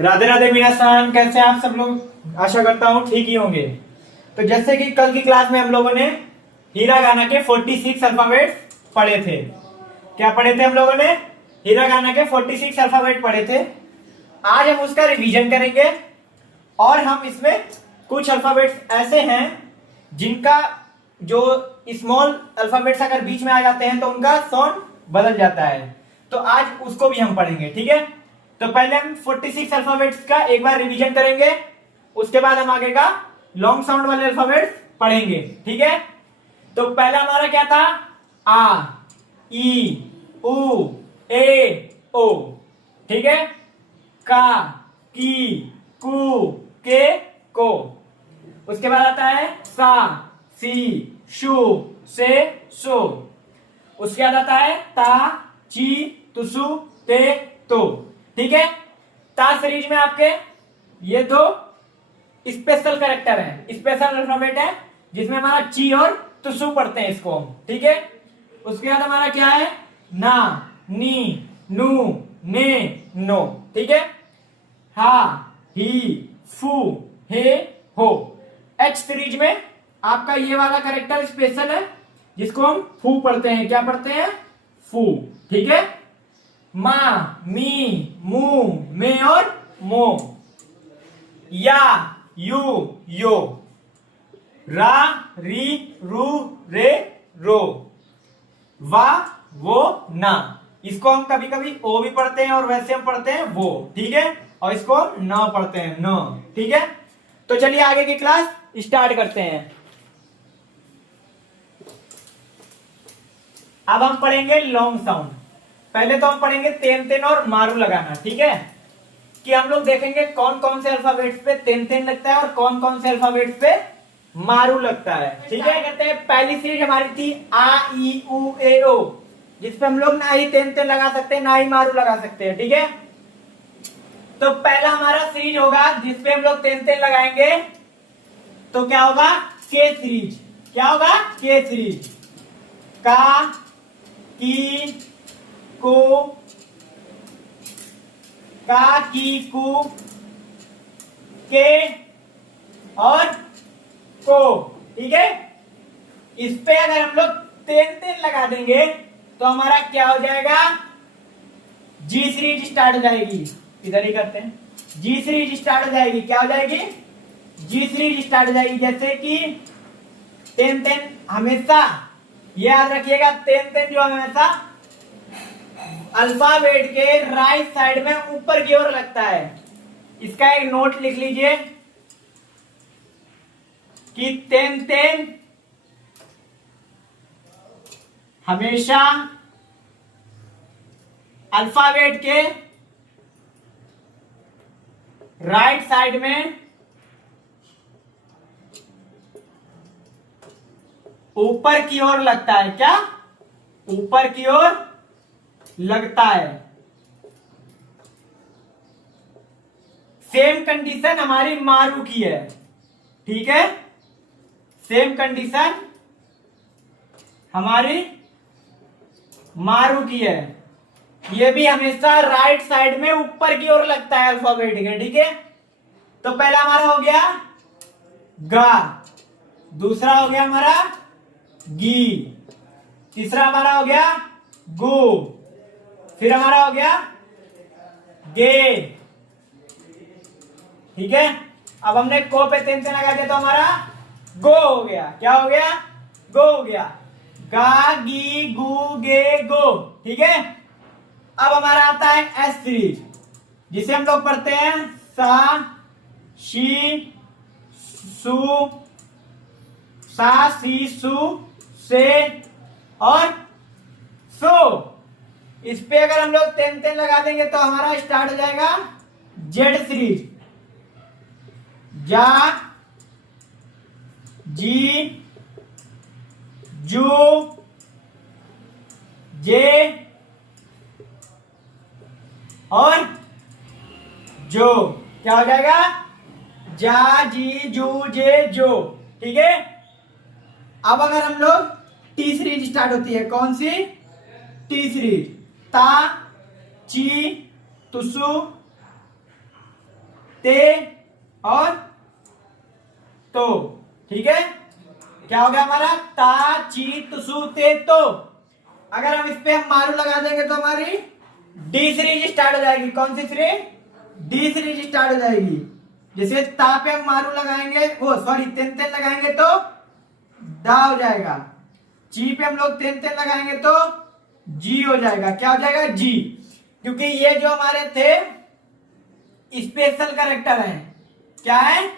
राधे राधे मीनासान, कैसे हैं आप सब लोग। आशा करता हूँ ठीक ही होंगे। तो जैसे कि कल की क्लास में हम लोगों ने हीरागाना के 46 अल्फाबेट्स पढ़े थे। क्या पढ़े थे हम लोगों ने? हीरागाना के 46 अल्फाबेट पढ़े थे। आज हम उसका रिवीजन करेंगे और हम इसमें कुछ अल्फाबेट्स ऐसे हैं जिनका जो स्मॉल अल्फाबेट्स अगर बीच में आ जाते हैं तो उनका साउंड बदल जाता है। तो आज उसको भी हम पढ़ेंगे, ठीक है। तो पहले हम 46 अल्फाबेट्स का एक बार रिवीजन करेंगे, उसके बाद हम आगे का लॉन्ग साउंड वाले अल्फाबेट्स पढ़ेंगे, ठीक है। तो पहला हमारा क्या था? आ, ई, उ, ए, ओ, ठीक है। का, की, कु, के, को। उसके बाद आता है सा, सी, शु, से, सो। उसके बाद आता है ता, ची, तुसु, ते, तो, ठीक है। ता सीरीज में आपके ये दो स्पेशल कैरेक्टर है, स्पेशल अल्फाबेट है, जिसमें हमारा ची और तुसु पढ़ते हैं इसको हम, ठीक है। उसके बाद हमारा क्या है? ना, नी, नु, ने, नो, ठीक है। हा, ही, फू, हे, हो। एच सीरीज में आपका ये वाला कैरेक्टर स्पेशल है, जिसको हम फू पढ़ते हैं। क्या पढ़ते हैं? फू, ठीक है। मा, मी, मू, मे और मो। या, यू, यो। रा, री, रू, रे, रो। वा, वो, ना। इसको हम कभी कभी ओ भी पढ़ते हैं और वैसे हम पढ़ते हैं वो, ठीक है। और इसको न पढ़ते हैं, न, ठीक है। तो चलिए आगे की क्लास स्टार्ट करते हैं। अब हम पढ़ेंगे लॉन्ग साउंड। पहले तो हम पढ़ेंगे तेन तेन और मारू लगाना, ठीक है। कि हम लोग देखेंगे कौन कौन से अल्फाबेट्स पे तेन तेन लगता है और कौन कौन से अल्फाबेट्स पे मारू लगता है, ठीक है। कहते हैं पहली सीरीज हमारी थी आ, ई, उ, ए, ओ, जिसपे हम लोग ना ही तेन तेन लगा सकते हैं ना ही मारू लगा सकते हैं, ठीक है। तो पहला हमारा सीरीज होगा जिसपे हम लोग तेन तेन लगाएंगे, तो क्या होगा? के सीरीज। क्या होगा? के सीरीज। का, की, को, का, की, कु, के और को, ठीक है। इस पे अगर हम लोग तेन तेन लगा देंगे तो हमारा क्या हो जाएगा? जी सीरीज स्टार्ट हो जाएगी। इधर ही करते हैं, जी सीरीज स्टार्ट हो जाएगी। क्या हो जाएगी? जी सीरीज स्टार्ट हो जाएगी। जैसे कि तेन तेन हमेशा याद रखिएगा, तेन तेन जो हमेशा अल्फाबेट के राइट साइड में ऊपर की ओर लगता है। इसका एक नोट लिख लीजिए कि तेन तेन हमेशा अल्फाबेट के राइट साइड में ऊपर की ओर लगता है। क्या? ऊपर की ओर लगता है। सेम कंडीशन हमारी मारू की है, ठीक है। सेम कंडीशन हमारी मारू की है। ये भी हमेशा राइट साइड में ऊपर की ओर लगता है अल्फाबेट के, ठीक है। तो पहला हमारा हो गया गा, दूसरा हो गया हमारा गी, तीसरा हमारा हो गया गु, फिर हमारा हो गया गे, ठीक है। अब हमने को पे तेन तेन लगा दिया तो हमारा गो हो गया। क्या हो गया? गो हो गया। गा, गी, गु, गे, गो, ठीक है। अब हमारा आता है एस सीरीज, जिसे हम लोग पढ़ते हैं सा, शी, सु, सा, सी, सु, से और सो। इस पे अगर हम लोग तेन तेन लगा देंगे तो हमारा स्टार्ट हो जाएगा जेड सीरीज। जा, जी, जू, जे और जो। क्या हो जाएगा? जा, जी, जू, जे, जो, ठीक है। अब अगर हम लोग टी सीरीज स्टार्ट होती है, कौन सी? T series. ता, ची, तुसु, ते और तो। ठीक है, क्या हो गया हमारा ता ची तुसु ते तो। अगर हम इस पे हम मारू लगा देंगे तो हमारी डी सीरीज स्टार्ट हो जाएगी। कौन सी सीरीज? डी सीरीज स्टार्ट हो जाएगी। जैसे ता पे हम मारू लगाएंगे, ओ सॉरी तेन तेन लगाएंगे तो दा हो जाएगा। ची पे हम लोग तेन तेन लगाएंगे तो जी हो जाएगा। क्या हो जाएगा? जी। क्योंकि ये जो हमारे थे स्पेशल कैरेक्टर हैं। क्या है?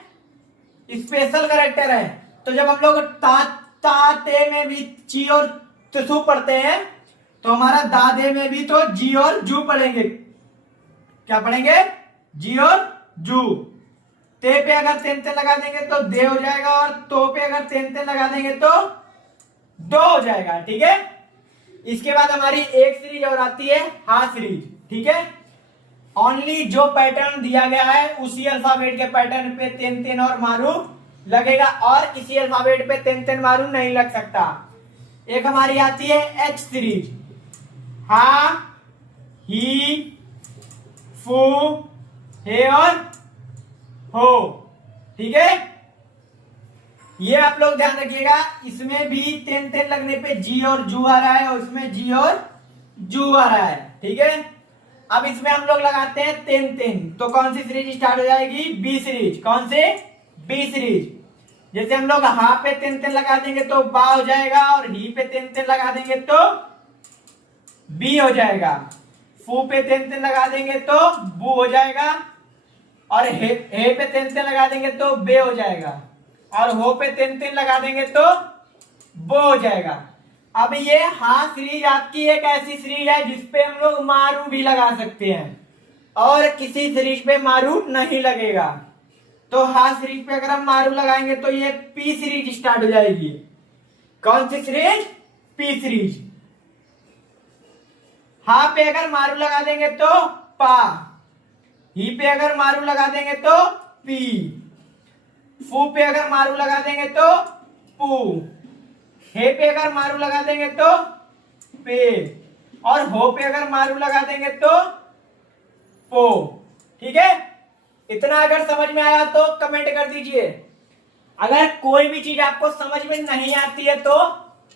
स्पेशल कैरेक्टर है। तो जब हम लोग ता ते में भी ची और तसु पढ़ते हैं तो हमारा दादे में भी तो जी और जू पढ़ेंगे। क्या पढ़ेंगे? जी और जू। ते पे अगर तेन तेन लगा देंगे तो दे हो जाएगा, और तो पे अगर तेन तेन लगा देंगे तो दो हो जाएगा। ठीक है, इसके बाद हमारी एक सीरीज और आती है हा सीरीज। ठीक है, ओनली जो पैटर्न दिया गया है उसी अल्फाबेट के पैटर्न पे तेन तेन और मारू लगेगा, और किसी अल्फाबेट पे तेन तेन मारू नहीं लग सकता। एक हमारी आती है एच सीरीज, हा ही फू हे और हो। ठीक है, ये आप लोग ध्यान रखिएगा, इसमें भी तेन तेन लगने पे जी और जू आ रहा है, और इसमें जी और जू आ रहा है। ठीक है, अब इसमें हम लोग लगाते हैं तेन तेन, तो कौन सी सीरीज स्टार्ट हो जाएगी? B series. कौन से? B series. जैसे हम लोग हा पे तेन तेन लगा देंगे तो बा हो जाएगा, और ही पे तेन तेन लगा देंगे तो बी हो जाएगा। फू पे तेन तेन लगा देंगे तो बू हो जाएगा, और हे पे तेन तेन लगा देंगे तो बे हो जाएगा, और हो पे तेन तेन लगा देंगे तो बो हो जाएगा। अब ये हा सीरीज आपकी एक ऐसी सीरीज है जिसपे हम लोग मारू भी लगा सकते हैं, और किसी सीरीज पे मारू नहीं लगेगा। तो हा सीरीज पे अगर हम मारू लगाएंगे तो ये पी सीरीज स्टार्ट हो जाएगी। कौन सी सीरीज? P series. हा पे अगर मारू लगा देंगे तो पा, ही पे अगर मारू लगा देंगे तो पी, फू पे अगर मारू लगा देंगे तो पू, हे पे अगर मारू लगा देंगे तो पे, और हो पे अगर मारू लगा देंगे तो पो। ठीक है, इतना अगर समझ में आया तो कमेंट कर दीजिए। अगर कोई भी चीज आपको समझ में नहीं आती है तो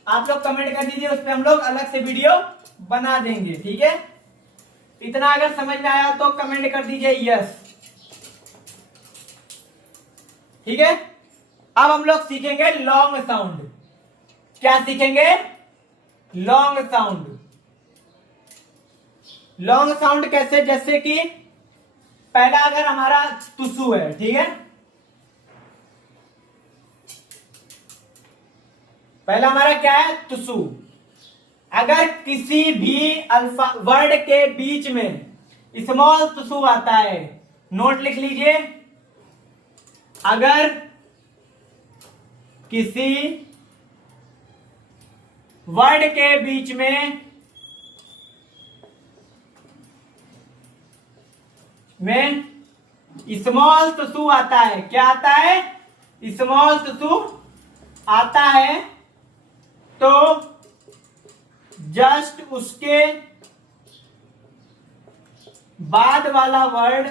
आप लोग कमेंट कर दीजिए, उस पर हम लोग अलग से वीडियो बना देंगे। ठीक है, इतना अगर समझ में आया तो कमेंट कर दीजिए यस। ठीक है, अब हम लोग सीखेंगे लॉन्ग साउंड। क्या सीखेंगे? Long sound. लॉन्ग साउंड कैसे? जैसे कि पहला अगर हमारा तुसु है, ठीक है, पहला हमारा क्या है? तुसु। अगर किसी भी अल्फा वर्ड के बीच में स्मॉल तुसु आता है, नोट लिख लीजिए, अगर किसी वर्ड के बीच में स्मॉल तुसु आता है, क्या आता है? स्मॉल तुसु आता है, तो जस्ट उसके बाद वाला वर्ड,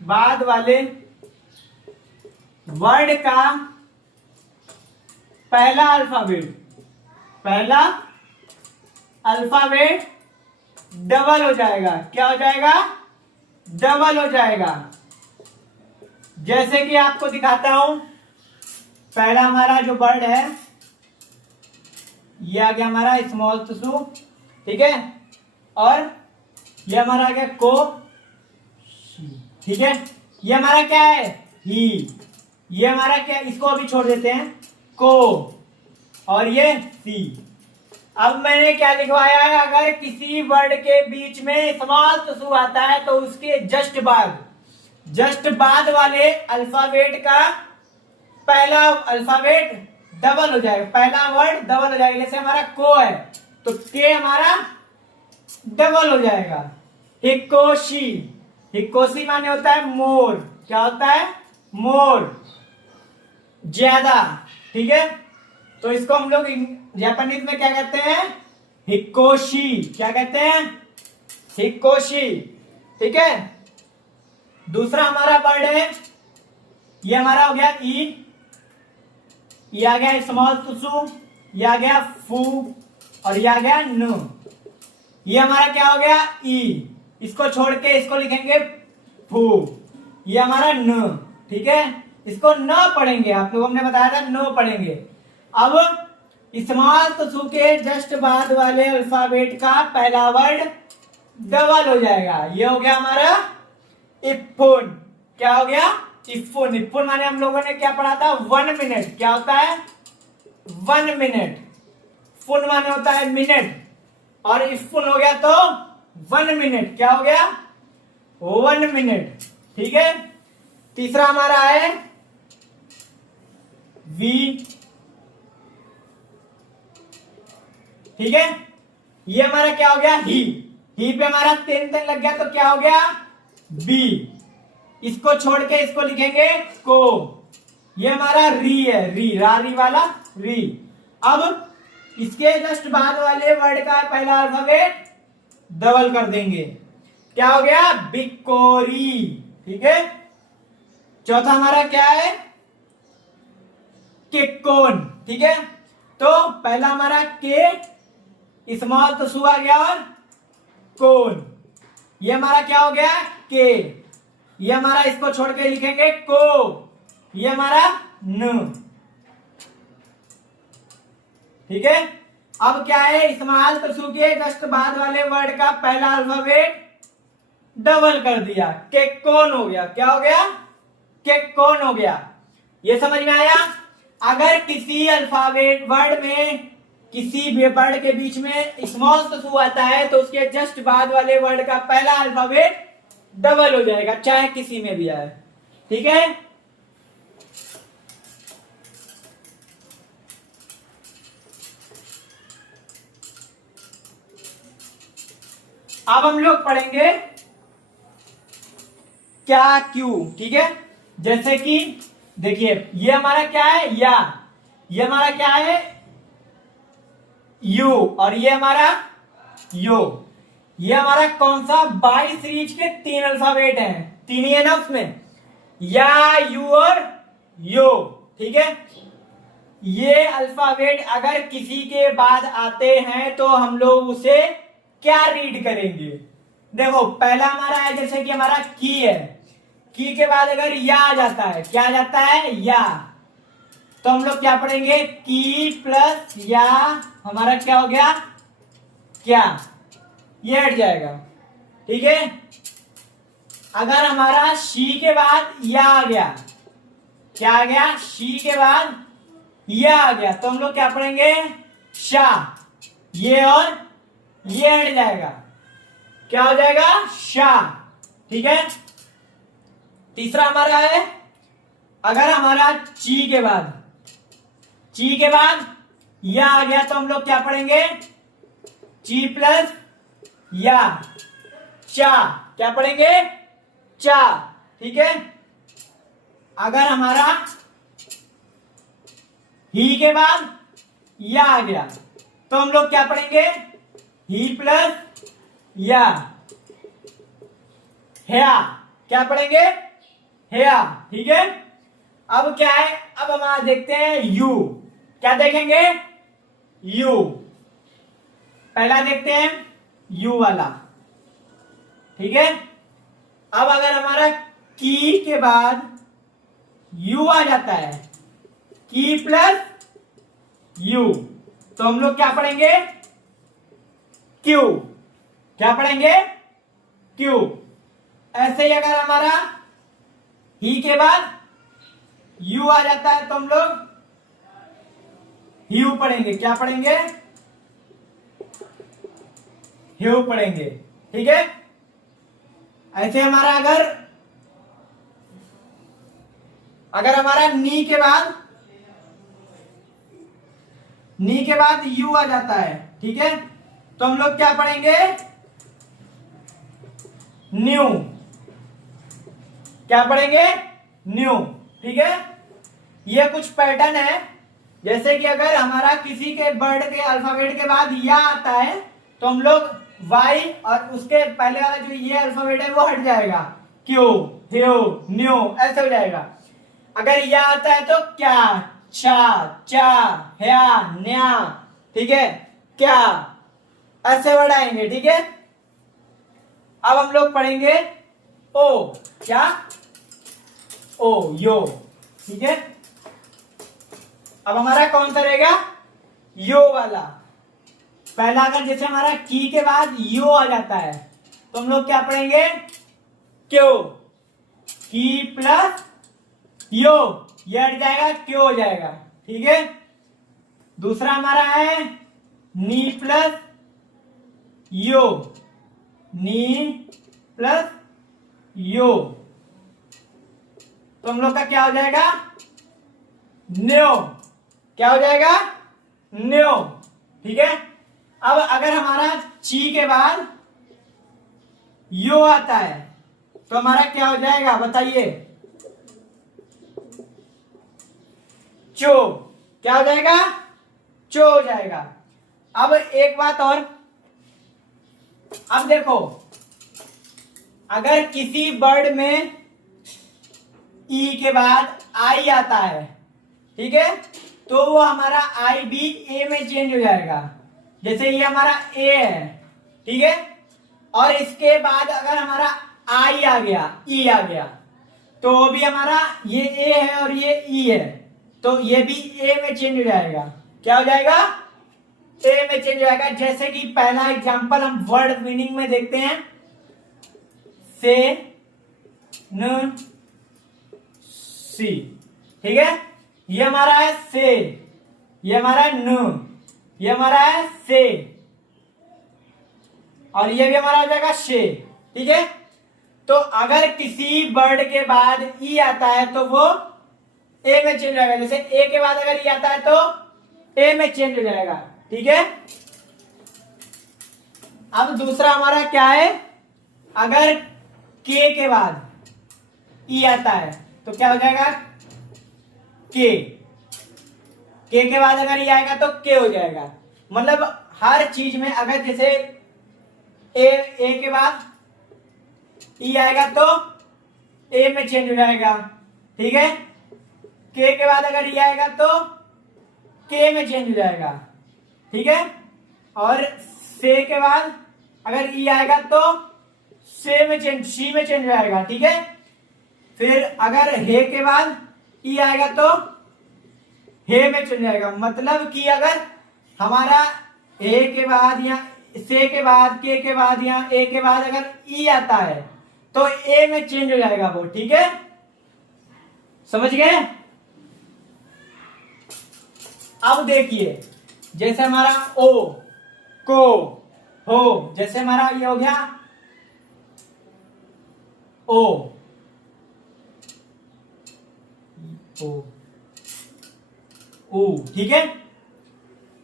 बाद वाले वर्ड का पहला अल्फाबेट, पहला अल्फाबेट डबल हो जाएगा। क्या हो जाएगा? डबल हो जाएगा। जैसे कि आपको दिखाता हूं, पहला हमारा जो वर्ड है ये आ गया हमारा स्मॉल तुसु, ठीक है, और ये हमारा आ गया को, ठीक है, ये हमारा क्या है? ही। ये हमारा क्या, इसको अभी छोड़ देते हैं, को, और ये सी। अब मैंने क्या लिखवाया है? अगर किसी वर्ड के बीच में स्मॉल तुसु आता है तो उसके जस्ट बाद वाले अल्फाबेट का पहला अल्फाबेट डबल हो जाएगा, पहला वर्ड डबल हो जाएगा। जैसे हमारा को है तो के हमारा डबल हो जाएगा। हिकोशी, हिकोशी माने होता है मोर। क्या होता है? मोर, ज्यादा। ठीक है, तो इसको हम लोग जापानीज में क्या कहते हैं? हिकोशी। क्या कहते हैं? हिकोशी। ठीक है, दूसरा हमारा वर्ड है, ये हमारा हो गया ई, ये आ गया स्मॉल तुसु, ये आ गया फू, और ये आ गया नु। ये हमारा क्या हो गया ई, इसको छोड़ के इसको लिखेंगे फू, ये हमारा न, ठीक है। इसको न पढ़ेंगे, आप लोगों ने बताया था न पढ़ेंगे। अब स्मॉल तुसु के जस्ट बाद वाले अल्फाबेट का पहला वर्ड डबल हो जाएगा, ये हो गया हमारा इप्पुन। क्या हो गया इप्पुन। इप्पुन माने हम लोगों ने क्या पढ़ा था 1 मिनट, क्या होता है 1 मिनट। फुन माने होता है मिनट, और इप्पुन हो गया तो 1 मिनट, क्या हो गया 1 मिनट, ठीक है। तीसरा हमारा है वी, ठीक है। ये हमारा क्या हो गया ही पे हमारा तेन लग गया तो क्या हो गया बी, इसको छोड़ के इसको लिखेंगे को। ये हमारा री है, री रारी वाला री। अब इसके जस्ट बाद वाले वर्ड का पहला अल्फाबेट डबल कर देंगे, क्या हो गया बिकोरी, ठीक है। चौथा हमारा क्या है केकोन, ठीक है। तो पहला हमारा के स्मॉल तो सु आ गया, और कोन, ये हमारा क्या हो गया के, ये हमारा इसको छोड़ के लिखेंगे को, ये हमारा न, ठीक है। अब क्या है स्मॉल तसु के जस्ट बाद वाले वर्ड का पहला अल्फाबेट डबल कर दिया, केकोन हो गया, क्या हो गया केकोन हो गया। ये समझ में आया। अगर किसी अल्फाबेट वर्ड में किसी भी वर्ड के बीच में स्मॉल तसु आता है तो उसके जस्ट बाद वाले वर्ड का पहला अल्फाबेट डबल हो जाएगा, चाहे किसी में भी आए, ठीक है। अब हम लोग पढ़ेंगे क्या क्यों, ठीक है। जैसे कि देखिए ये हमारा क्या है या, ये हमारा क्या है यू, और ये हमारा यो। ये हमारा कौन सा 22 सीरीज के 3 अल्फाबेट हैं, 3 ही है ना उसमें, या यू और यो, ठीक है। ये अल्फाबेट अगर किसी के बाद आते हैं तो हम लोग उसे क्या रीड करेंगे। देखो पहला हमारा है जैसे कि हमारा की है, की के बाद अगर या आ जाता है, क्या आ जाता है या, तो हम लोग क्या पढ़ेंगे की प्लस या, हमारा क्या हो गया क्या, ये हट जाएगा, ठीक है। अगर हमारा शी के बाद या आ गया, क्या आ गया शी के बाद या आ गया, तो हम लोग क्या पढ़ेंगे शा, ये और ये हट जाएगा, क्या हो जाएगा शा, ठीक है। तीसरा हमारा है अगर हमारा ची के बाद या आ गया तो हम लोग क्या पढ़ेंगे ची प्लस या, चा, क्या पढ़ेंगे चा, ठीक है। अगर हमारा ही के बाद या आ गया तो हम लोग क्या पढ़ेंगे ही प्लस या, हेया, क्या पढ़ेंगे हेया, ठीक है। अब क्या है, अब हम देखते हैं यू, क्या देखेंगे यू, पहला देखते हैं यू वाला, ठीक है। अब अगर हमारा की के बाद यू आ जाता है, की प्लस यू, तो हम लोग क्या पढ़ेंगे क्यू, क्या पढ़ेंगे क्यू। ऐसे ही अगर हमारा ही के बाद यू आ जाता है तो हम लोग ह्यू पढ़ेंगे, क्या पढ़ेंगे ह्यू पढ़ेंगे, ठीक है। ऐसे हमारा अगर हमारा नी के बाद यू आ जाता है, ठीक है, तो हम लोग क्या पढ़ेंगे न्यू, क्या पढ़ेंगे न्यू, ठीक है। ये कुछ पैटर्न है, जैसे कि अगर हमारा किसी के वर्ड के अल्फाबेट के बाद या आता है तो हम लोग वाई और उसके पहले वाला जो ये अल्फाबेट है वो हट जाएगा क्यू, ह्यो, न्यो, ऐसे हो जाएगा। अगर या आता है तो क्या, चा, चा, ह्या, न्या, ठीक है, क्या, ऐसे वर्ड आएंगे, ठीक है। अब हम लोग पढ़ेंगे ओ, क्या, ओ, यो, ठीक है। अब हमारा कौन सा रहेगा, यो वाला। पहला अगर जैसे हमारा की के बाद यो आ जाता है तो हम लोग क्या पढ़ेंगे, क्यों, की प्लस यो, ये हट जाएगा, क्यों हो जाएगा, ठीक है। दूसरा हमारा है नी प्लस यो, नी प्लस यो, तो हम लोग का क्या हो जाएगा, न्यो, क्या हो जाएगा, न्यो, ठीक है। अब अगर हमारा ची के बाद यो आता है तो हमारा क्या हो जाएगा बताइए, चो, क्या हो जाएगा, चो हो जाएगा। अब एक बात और, अब देखो अगर किसी वर्ड में ई के बाद आई आता है, ठीक है, तो वो हमारा आई भी ए में चेंज हो जाएगा। जैसे ये हमारा ए है, ठीक है, और इसके बाद अगर हमारा आई आ गया, ई आ गया, तो वो भी हमारा ये ए है और ये ई है, तो ये भी ए में चेंज हो जाएगा। क्या हो जाएगा, ए में चेंज हो जाएगा। जैसे कि पहला एग्जांपल हम वर्ड मीनिंग में देखते हैं, से, न, सी, ठीक है, ये हमारा है से, ये हमारा न, ये हमारा है से, और ये भी हमारा हो जाएगा शे, ठीक है। तो अगर किसी वर्ड के बाद ई आता है तो वो ए में चेंज हो जाएगा। जैसे ए के बाद अगर ई आता है तो ए में चेंज हो जाएगा, ठीक है। अब दूसरा हमारा क्या है, अगर के बाद ई आता है तो क्या हो जाएगा, के बाद अगर ये आएगा तो के हो जाएगा। मतलब हर चीज में अगर जैसे ए के बाद ई आएगा तो ए में चेंज हो जाएगा, ठीक है। के बाद अगर ई आएगा तो के में चेंज हो जाएगा, ठीक है। और से के बाद अगर ई आएगा तो से में चेंज, सी में चेंज हो जाएगा, ठीक है। फिर अगर हे के बाद ई आएगा तो हे में चेंज जाएगा। मतलब कि अगर हमारा ए के बाद या से के बाद, के बाद या ए के बाद अगर ई आता है तो ए में चेंज हो जाएगा वो, ठीक है, समझ गए। अब देखिए जैसे हमारा ओ, को, हो, जैसे हमारा ये हो गया ओ, ओ, ठीक है।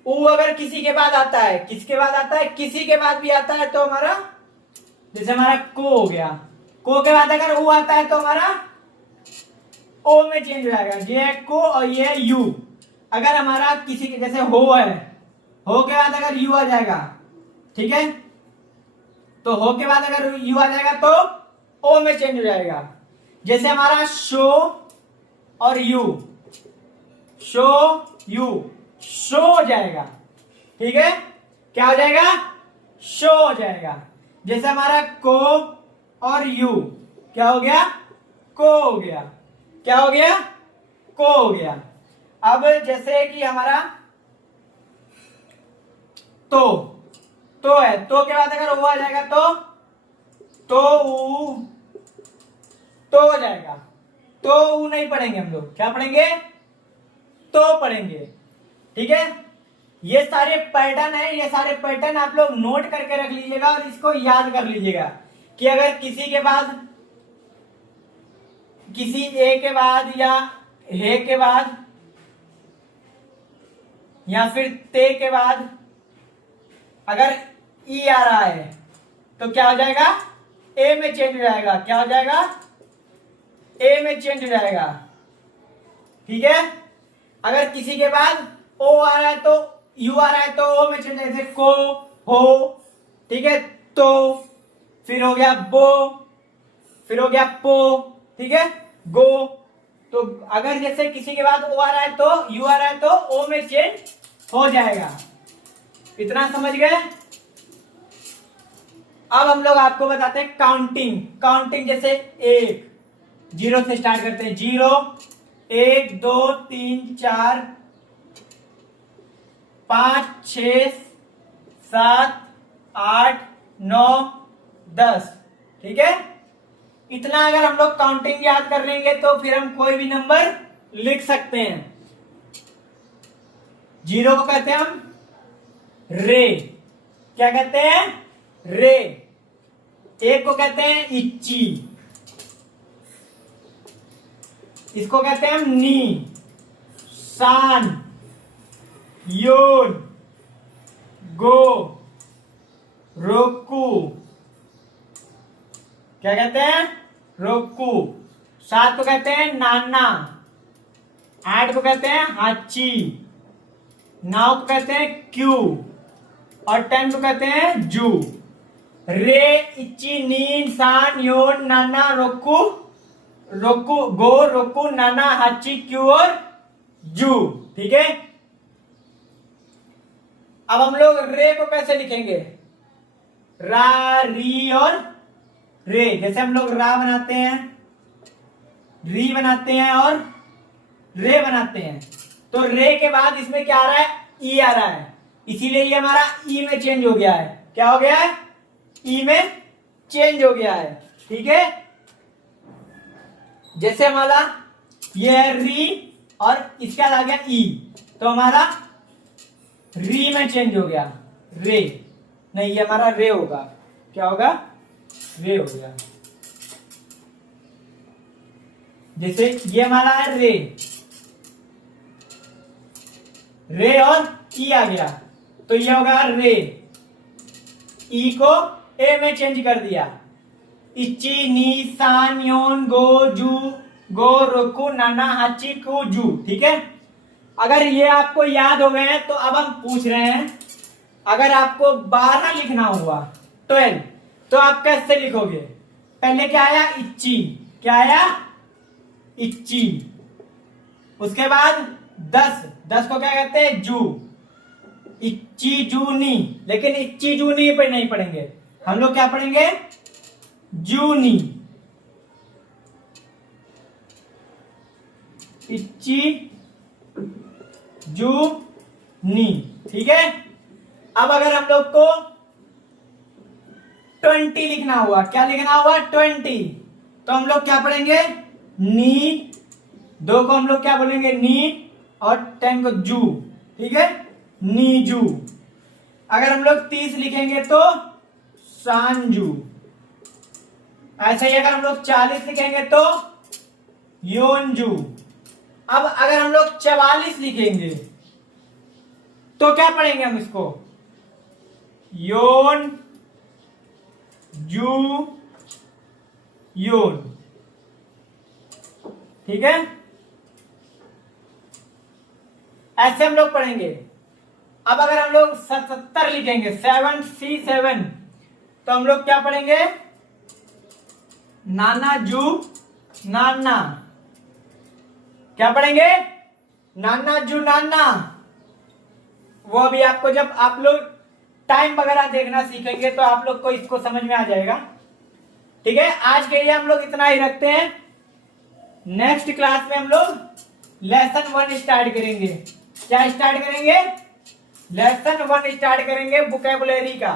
ऊ अगर किसी के बाद आता है, किसके बाद आता है, किसी के बाद भी आता है तो हमारा, जैसे हमारा को हो गया, को के बाद अगर ऊ आता है तो हमारा ओ में चेंज हो जाएगा। ये है को और ये है यू। अगर हमारा किसी के जैसे हो है, हो के बाद अगर यू आ जाएगा, ठीक है, तो हो के बाद अगर यू आ जाएगा तो ओ में चेंज हो जाएगा। जैसे हमारा शो और यू, शो यू, शो हो जाएगा, ठीक है, क्या हो जाएगा, शो हो जाएगा। जैसे हमारा को और यू, क्या हो गया, को हो गया, क्या हो गया, को हो गया। अब जैसे कि हमारा तो है, तो के बाद अगर वो आ जाएगा तो ऊ, तो हो जाएगा। तो ऊ नहीं पढ़ेंगे हम लोग, क्या पढ़ेंगे, तो पढ़ेंगे, ठीक है। ये सारे पैटर्न है, ये सारे पैटर्न आप लोग नोट करके रख लीजिएगा और इसको याद कर लीजिएगा कि अगर किसी के बाद, किसी ए के बाद या हे के बाद या फिर ते के बाद अगर ई आ रहा है तो क्या हो जाएगा, ए में चेंज हो जाएगा। क्या हो जाएगा, ए में चेंज हो जाएगा, ठीक है। अगर किसी के बाद ओ आ रहा है तो यू आ रहा है तो ओ में चेंज, जैसे को, हो, ठीक है, तो, फिर हो गया बो, फिर हो गया पो, ठीक है, गो। तो अगर जैसे किसी के बाद ओ आ रहा है तो यू आ रहा है तो ओ में चेंज हो जाएगा। इतना समझ गए। अब हम लोग आपको बताते हैं काउंटिंग। काउंटिंग जैसे 1 0 से स्टार्ट करते हैं। 0 1 2 3 4 5 6 7 8 9 10। ठीक है, इतना अगर हम लोग काउंटिंग याद कर लेंगे तो फिर हम कोई भी नंबर लिख सकते हैं। 0 को कहते हैं हम रे। क्या कहते हैं? रे। 1 को कहते हैं इच्ची। इसको कहते हैं हम नी। सान, योन, गो, रोकू। क्या कहते हैं? रोकू। 7 को कहते हैं नाना। 8 को कहते हैं हाची। 9 को कहते हैं क्यू और 10 को कहते हैं जू। रे, इच्ची, नीन, सान, योन, नाना, रोकू, रोकू, गो, रोकू, नाना, हाची, क्यू और जू। ठीक है, अब हम लोग रे को कैसे लिखेंगे? रा, री और रे। जैसे हम लोग रा बनाते हैं, री बनाते हैं और रे बनाते हैं, तो रे के बाद इसमें क्या आ रहा है? ई आ रहा है, इसीलिए ये हमारा ई में चेंज हो गया है। क्या हो गया है? ई में चेंज हो गया है। ठीक है, जैसे हमारा ये है री और इसके बाद आ गया ई, तो हमारा री में चेंज हो गया। रे नहीं, ये हमारा रे होगा। क्या होगा? रे हो गया। जैसे ये हमारा है रे, रे और ई आ गया, तो ये होगा रे। ई को ए में चेंज कर दिया। इच्ची, नी, सान, योन, गो, जू, गो, रोकू, नाना, हाची, कू, जू। ठीक है, अगर ये आपको याद हो गए हैं तो अब हम पूछ रहे हैं, अगर आपको 12 लिखना हुआ, 12, तो आप कैसे लिखोगे? पहले क्या आया? इच्ची। क्या आया? इच्ची। उसके बाद 10, 10 को क्या कहते हैं? जू। इच्ची, जू, नी। लेकिन इच्ची, जू, नी पे नहीं पढ़ेंगे हम लोग, क्या पढ़ेंगे? जूनी। इच्ची, जू, नी। ठीक है, अब अगर हम लोग को 20 लिखना हुआ, क्या लिखना हुआ? 20, तो हम लोग क्या पढ़ेंगे? नी। 2 को हम लोग क्या बोलेंगे? नी और 10 को जू। ठीक है, नीजू। अगर हम लोग 30 लिखेंगे तो सांजू। ऐसे ही अगर हम लोग 40 लिखेंगे तो योनजू। अब अगर हम लोग 44 लिखेंगे तो क्या पढ़ेंगे हम इसको? योन, जू, योन। ठीक है, ऐसे हम लोग पढ़ेंगे। अब अगर हम लोग 77 लिखेंगे, 7 तो हम लोग क्या पढ़ेंगे? नाना, जू, नाना। क्या पढ़ेंगे? नाना, जू, नाना। वो अभी आपको जब आप लोग टाइम वगैरह देखना सीखेंगे तो आप लोग को इसको समझ में आ जाएगा। ठीक है, आज के लिए हम लोग इतना ही रखते हैं। नेक्स्ट क्लास में हम लोग लेसन 1 स्टार्ट करेंगे। क्या स्टार्ट करेंगे? लेसन 1 स्टार्ट करेंगे, वोकैबुलरी का।